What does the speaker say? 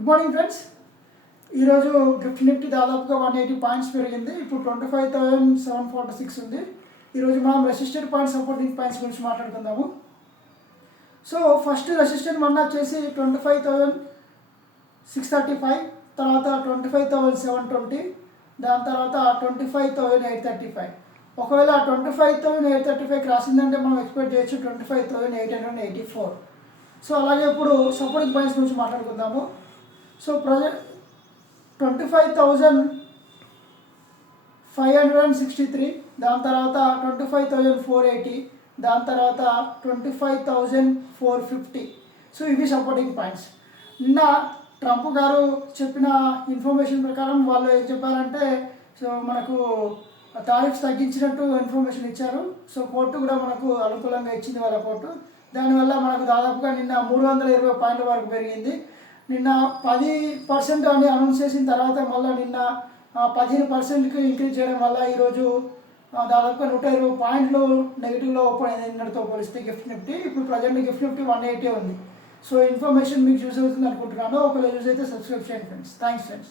Good morning friends. ఈరోజు gift Nifty దాదాపుగా 180 points పెరిగింది. ఇప్పుడు 25,746 ఉంది. ఈరోజు మనం రెసిస్టెంట్ పాయింట్స్, సపోర్టింగ్ పాయింట్స్ గురించి మాట్లాడుకుందాము. సో ఫస్ట్ రెసిస్టెంట్ వన్ వచ్చేసి 25,635, తర్వాత 25,720, దాని తర్వాత 25,835. ఒకవేళ 25,835 రాసిందంటే మనం ఎక్స్పెక్ట్ చేయొచ్చు 25,884. సో అలాగే ఇప్పుడు సపోర్టింగ్ పాయింట్స్ గురించి మాట్లాడుకుందాము. సో 25,563, దాని తర్వాత 25,480, దాని తర్వాత 25,450. సో ఇవి సపోర్టింగ్ పాయింట్స్. నిన్న ట్రంప్ గారు చెప్పిన ఇన్ఫర్మేషన్ ప్రకారం వాళ్ళు ఏం చెప్పారంటే, సో మనకు టారిఫ్స్ తగ్గించినట్టు ఇన్ఫర్మేషన్ ఇచ్చారు. సో కోర్టు కూడా మనకు అనుకూలంగా ఇచ్చింది వాళ్ళ కోర్టు. దానివల్ల మనకు దాదాపుగా నిన్న 320 పాయింట్ల వరకు పెరిగింది. నిన్న 10% అని అనౌన్స్ చేసిన తర్వాత మళ్ళీ నిన్న 15%కి ఇంక్రీజ్ చేయడం వల్ల ఈరోజు దాదాపుగా 120 పాయింట్లు నెగిటివ్లో ఓపెన్ అయింది నిన్నటితో పోలిస్తే గిఫ్ట్ నిఫ్టీ. ఇప్పుడు ప్రజెంట్ గిఫ్ట్ నిఫ్టీ 180 ఉంది. సో ఇన్ఫర్మేషన్ మీకు యూజ్ అవుతుంది అనుకుంటున్నాను. ఒకవేళ యూజ్ అయితే సబ్స్క్రైబ్ చేయండి ఫ్రెండ్స్. Thanks friends.